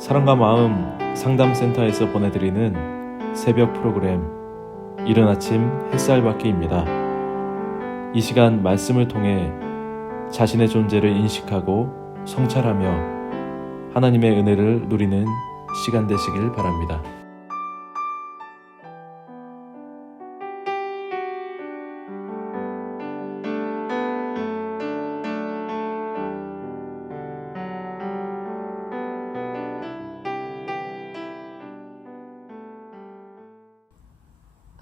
사랑과 마음 상담센터에서 보내드리는 새벽 프로그램 이른 아침 햇살 받기입니다. 이 시간 말씀을 통해 자신의 존재를 인식하고 성찰하며 하나님의 은혜를 누리는 시간 되시길 바랍니다.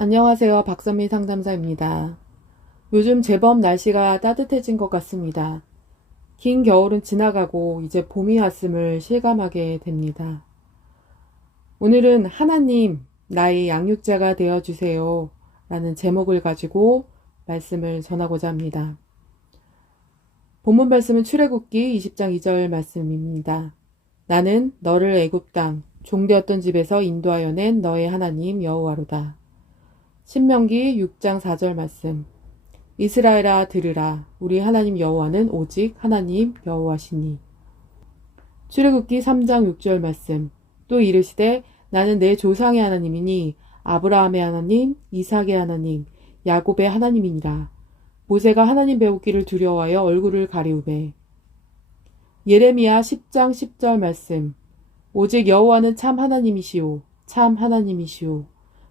안녕하세요. 박선미 상담사입니다. 요즘 제법 날씨가 따뜻해진 것 같습니다. 긴 겨울은 지나가고 이제 봄이 왔음을 실감하게 됩니다. 오늘은 하나님, 나의 양육자가 되어주세요 라는 제목을 가지고 말씀을 전하고자 합니다. 본문 말씀은 출애굽기 20장 2절 말씀입니다. 나는 너를 애굽 땅 종되었던 집에서 인도하여 낸 너의 하나님 여호와로다. 신명기 6장 4절 말씀. 이스라엘아 들으라. 우리 하나님 여호와는 오직 하나님 여호와시니. 출애굽기 3장 6절 말씀. 또 이르시되 나는 내 조상의 하나님이니 아브라함의 하나님, 이삭의 하나님, 야곱의 하나님이니라. 모세가 하나님 배우기를 두려워하여 얼굴을 가리우매. 예레미야 10장 10절 말씀. 오직 여호와는 참 하나님이시오. 참 하나님이시오.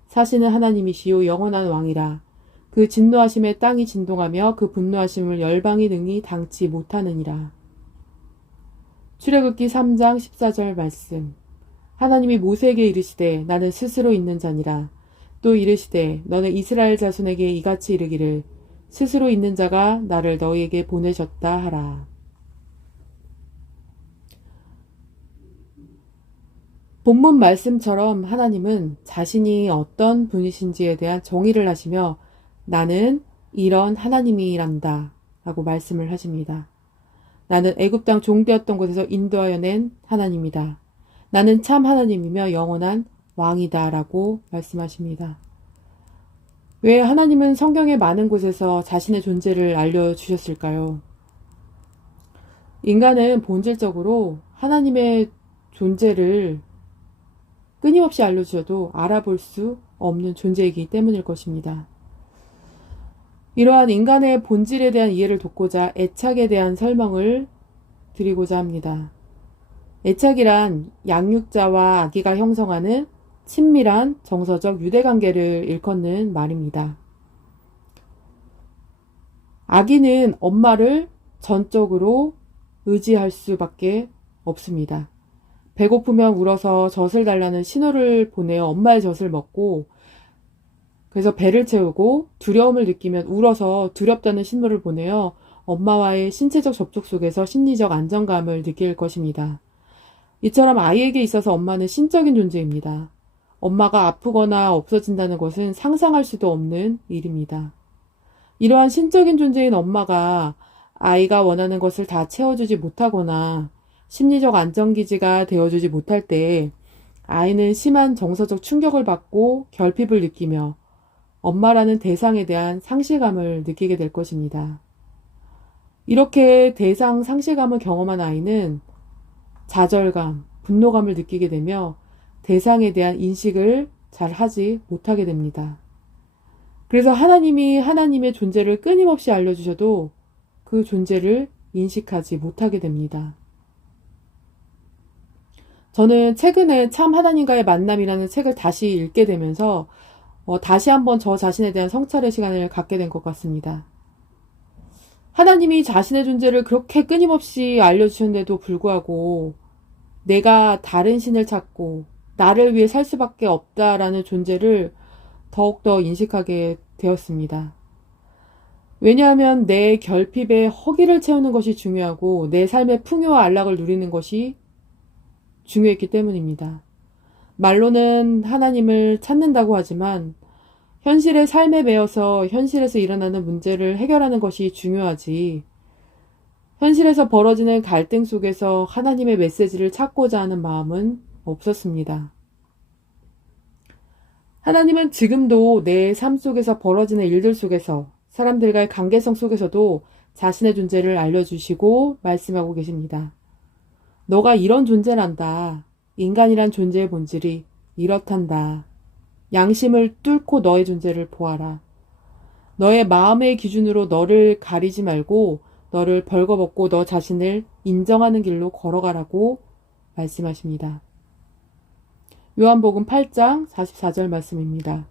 사시는 하나님이시오 영원한 왕이라. 그 진노하심에 땅이 진동하며 그 분노하심을 열방이 능히 당치 못하느니라. 출애굽기 3장 14절 말씀. 하나님이 모세에게 이르시되 나는 스스로 있는 자니라. 또 이르시되 너는 이스라엘 자손에게 이같이 이르기를 스스로 있는 자가 나를 너희에게 보내셨다 하라. 본문 말씀처럼 하나님은 자신이 어떤 분이신지에 대한 정의를 하시며 나는 이런 하나님이란다 라고 말씀을 하십니다. 나는 애굽 땅 종되었던 곳에서 인도하여 낸 하나님이다. 나는 참 하나님이며 영원한 왕이다 라고 말씀하십니다. 왜 하나님은 성경의 많은 곳에서 자신의 존재를 알려주셨을까요? 인간은 본질적으로 하나님의 존재를 끊임없이 알려주셔도 알아볼 수 없는 존재이기 때문일 것입니다. 이러한 인간의 본질에 대한 이해를 돕고자 애착에 대한 설명을 드리고자 합니다. 애착이란 양육자와 아기가 형성하는 친밀한 정서적 유대관계를 일컫는 말입니다. 아기는 엄마를 전적으로 의지할 수밖에 없습니다. 배고프면 울어서 젖을 달라는 신호를 보내어 엄마의 젖을 먹고 그래서 배를 채우고 두려움을 느끼면 울어서 두렵다는 신호를 보내어 엄마와의 신체적 접촉 속에서 심리적 안정감을 느낄 것입니다. 이처럼 아이에게 있어서 엄마는 신적인 존재입니다. 엄마가 아프거나 없어진다는 것은 상상할 수도 없는 일입니다. 이러한 신적인 존재인 엄마가 아이가 원하는 것을 다 채워주지 못하거나 심리적 안정기지가 되어주지 못할 때 아이는 심한 정서적 충격을 받고 결핍을 느끼며 엄마라는 대상에 대한 상실감을 느끼게 될 것입니다. 이렇게 대상 상실감을 경험한 아이는 좌절감, 분노감을 느끼게 되며 대상에 대한 인식을 잘 하지 못하게 됩니다. 그래서 하나님이 하나님의 존재를 끊임없이 알려주셔도 그 존재를 인식하지 못하게 됩니다. 저는 최근에 참 하나님과의 만남이라는 책을 다시 읽게 되면서 다시 한번 저 자신에 대한 성찰의 시간을 갖게 된 것 같습니다. 하나님이 자신의 존재를 그렇게 끊임없이 알려주셨는데도 불구하고 내가 다른 신을 찾고 나를 위해 살 수밖에 없다라는 존재를 더욱더 인식하게 되었습니다. 왜냐하면 내 결핍의 허기를 채우는 것이 중요하고 내 삶의 풍요와 안락을 누리는 것이 중요했기 때문입니다. 말로는 하나님을 찾는다고 하지만 현실의 삶에 매여서 현실에서 일어나는 문제를 해결하는 것이 중요하지 현실에서 벌어지는 갈등 속에서 하나님의 메시지를 찾고자 하는 마음은 없었습니다. 하나님은 지금도 내 삶 속에서 벌어지는 일들 속에서 사람들과의 관계성 속에서도 자신의 존재를 알려주시고 말씀하고 계십니다. 너가 이런 존재란다. 인간이란 존재의 본질이 이렇단다. 양심을 뚫고 너의 존재를 보아라. 너의 마음의 기준으로 너를 가리지 말고 너를 벌거벗고 너 자신을 인정하는 길로 걸어가라고 말씀하십니다. 요한복음 8장 44절 말씀입니다.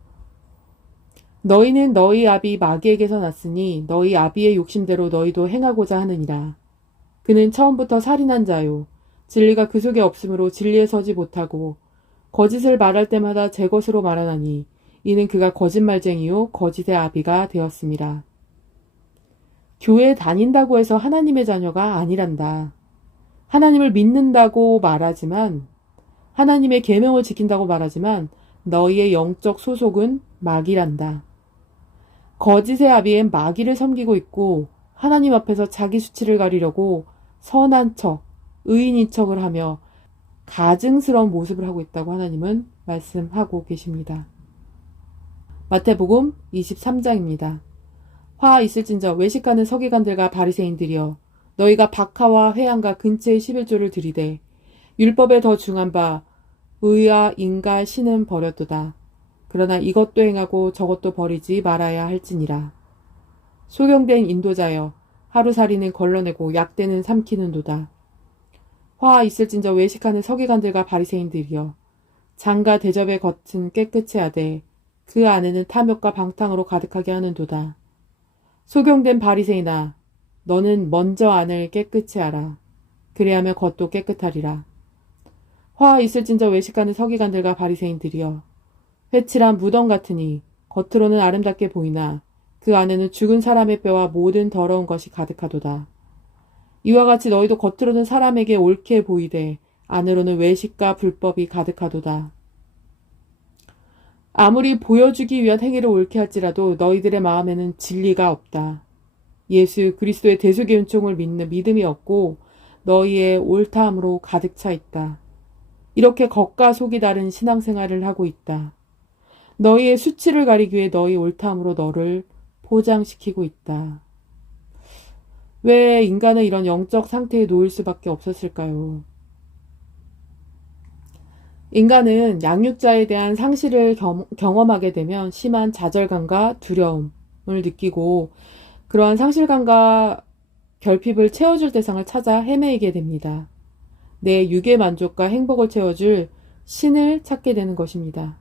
너희는 너희 아비 마귀에게서 났으니 너희 아비의 욕심대로 너희도 행하고자 하느니라. 그는 처음부터 살인한 자요. 진리가 그 속에 없으므로 진리에 서지 못하고 거짓을 말할 때마다 제 것으로 말하나니 이는 그가 거짓말쟁이요 거짓의 아비가 되었습니다. 교회에 다닌다고 해서 하나님의 자녀가 아니란다. 하나님을 믿는다고 말하지만 하나님의 계명을 지킨다고 말하지만 너희의 영적 소속은 마귀란다. 거짓의 아비엔 마귀를 섬기고 있고 하나님 앞에서 자기 수치를 가리려고 선한 척, 의인인 척을 하며 가증스러운 모습을 하고 있다고 하나님은 말씀하고 계십니다. 마태복음 23장입니다. 화 있을진저 외식하는 서기관들과 바리새인들이여 너희가 박하와 회양과 근처의 11조를 들이되 율법에 더 중한 바 의와 인과 신은 버렸도다. 그러나 이것도 행하고 저것도 버리지 말아야 할지니라. 소경된 인도자여 하루살이는 걸러내고 약대는 삼키는도다. 화 있을진저 외식하는 서기관들과 바리새인들이여 장과 대접의 겉은 깨끗이 하되 그 안에는 탐욕과 방탕으로 가득하게 하는도다. 소경된 바리새인아 너는 먼저 안을 깨끗이 하라. 그래야면 겉도 깨끗하리라. 화 있을진저 외식하는 서기관들과 바리새인들이여 회칠한 무덤 같으니 겉으로는 아름답게 보이나 그 안에는 죽은 사람의 뼈와 모든 더러운 것이 가득하도다. 이와 같이 너희도 겉으로는 사람에게 옳게 보이되 안으로는 외식과 불법이 가득하도다. 아무리 보여주기 위한 행위를 옳게 할지라도 너희들의 마음에는 진리가 없다. 예수 그리스도의 대속의 은총을 믿는 믿음이 없고 너희의 옳다함으로 가득 차 있다. 이렇게 겉과 속이 다른 신앙생활을 하고 있다. 너희의 수치를 가리기 위해 너희 옳다함으로 너를 포장시키고 있다. 왜 인간은 이런 영적 상태에 놓일 수밖에 없었을까요? 인간은 양육자에 대한 상실을 경험하게 되면 심한 좌절감과 두려움을 느끼고 그러한 상실감과 결핍을 채워줄 대상을 찾아 헤매이게 됩니다. 내 육의 만족과 행복을 채워줄 신을 찾게 되는 것입니다.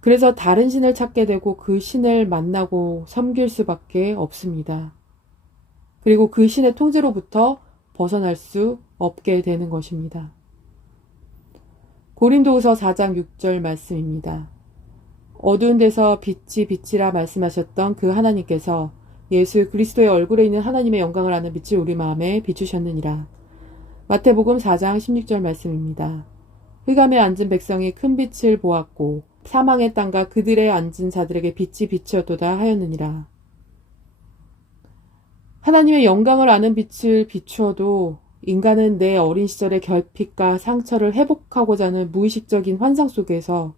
그래서 다른 신을 찾게 되고 그 신을 만나고 섬길 수밖에 없습니다. 그리고 그 신의 통제로부터 벗어날 수 없게 되는 것입니다. 고린도후서 4장 6절 말씀입니다. 어두운 데서 빛이 빛이라 말씀하셨던 그 하나님께서 예수 그리스도의 얼굴에 있는 하나님의 영광을 아는 빛을 우리 마음에 비추셨느니라. 마태복음 4장 16절 말씀입니다. 흑암에 앉은 백성이 큰 빛을 보았고 사망의 땅과 그들의 앉은 자들에게 빛이 비추었도다 하였느니라. 하나님의 영광을 아는 빛을 비추어도 인간은 내 어린 시절의 결핍과 상처를 회복하고자 하는 무의식적인 환상 속에서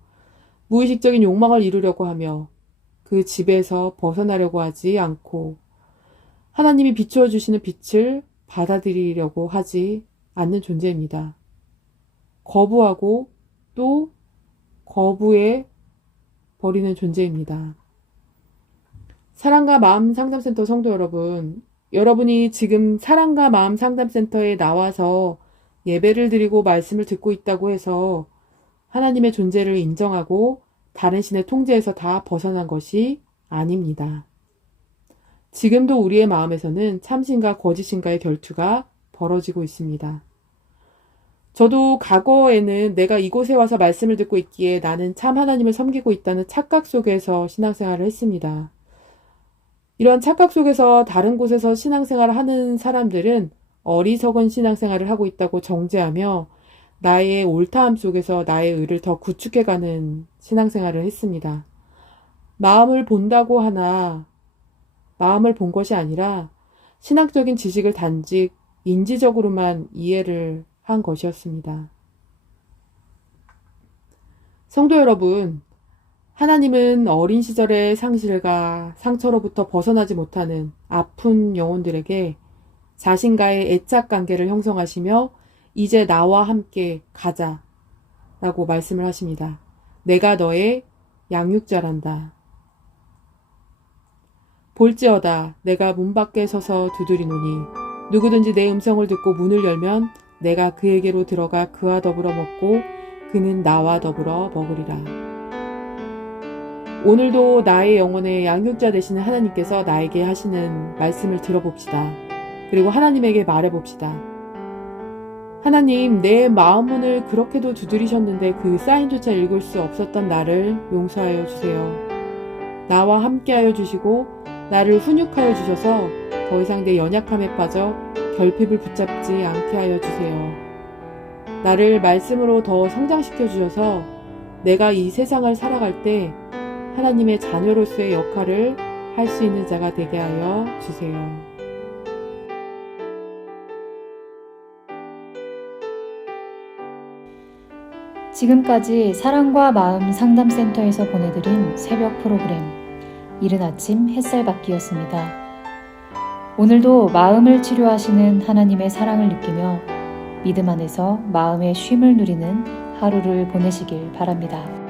무의식적인 욕망을 이루려고 하며 그 집에서 벗어나려고 하지 않고 하나님이 비추어 주시는 빛을 받아들이려고 하지 않는 존재입니다. 거부하고 또 거부해 버리는 존재입니다. 사랑과 마음 상담센터 성도 여러분, 여러분이 지금 사랑과 마음 상담센터에 나와서 예배를 드리고 말씀을 듣고 있다고 해서 하나님의 존재를 인정하고 다른 신의 통제에서 다 벗어난 것이 아닙니다. 지금도 우리의 마음에서는 참신과 거짓신과의 결투가 벌어지고 있습니다. 저도 과거에는 내가 이곳에 와서 말씀을 듣고 있기에 나는 참 하나님을 섬기고 있다는 착각 속에서 신앙생활을 했습니다. 이런 착각 속에서 다른 곳에서 신앙생활을 하는 사람들은 어리석은 신앙생활을 하고 있다고 정죄하며 나의 옳다함 속에서 나의 의를 더 구축해가는 신앙생활을 했습니다. 마음을 본다고 하나 마음을 본 것이 아니라 신학적인 지식을 단지 인지적으로만 이해를 한 것이었습니다. 성도 여러분, 하나님은 어린 시절의 상실과 상처로부터 벗어나지 못하는 아픈 영혼들에게 자신과의 애착 관계를 형성하시며 이제 나와 함께 가자, 라고 말씀을 하십니다. 내가 너의 양육자란다. 볼지어다 내가 문 밖에 서서 두드리노니 누구든지 내 음성을 듣고 문을 열면 내가 그에게로 들어가 그와 더불어 먹고 그는 나와 더불어 먹으리라. 오늘도 나의 영혼의 양육자 되시는 하나님께서 나에게 하시는 말씀을 들어봅시다. 그리고 하나님에게 말해봅시다. 하나님, 내 마음 문을 그렇게도 두드리셨는데 그 사인조차 읽을 수 없었던 나를 용서하여 주세요. 나와 함께하여 주시고 나를 훈육하여 주셔서 더 이상 내 연약함에 빠져 결핍을 붙잡지 않게 하여 주세요. 나를 말씀으로 더 성장시켜 주셔서 내가 이 세상을 살아갈 때 하나님의 자녀로서의 역할을 할 수 있는 자가 되게 하여 주세요. 지금까지 사랑과 마음 상담센터에서 보내드린 새벽 프로그램 이른 아침 햇살받기였습니다. 오늘도 마음을 치료하시는 하나님의 사랑을 느끼며 믿음 안에서 마음의 쉼을 누리는 하루를 보내시길 바랍니다.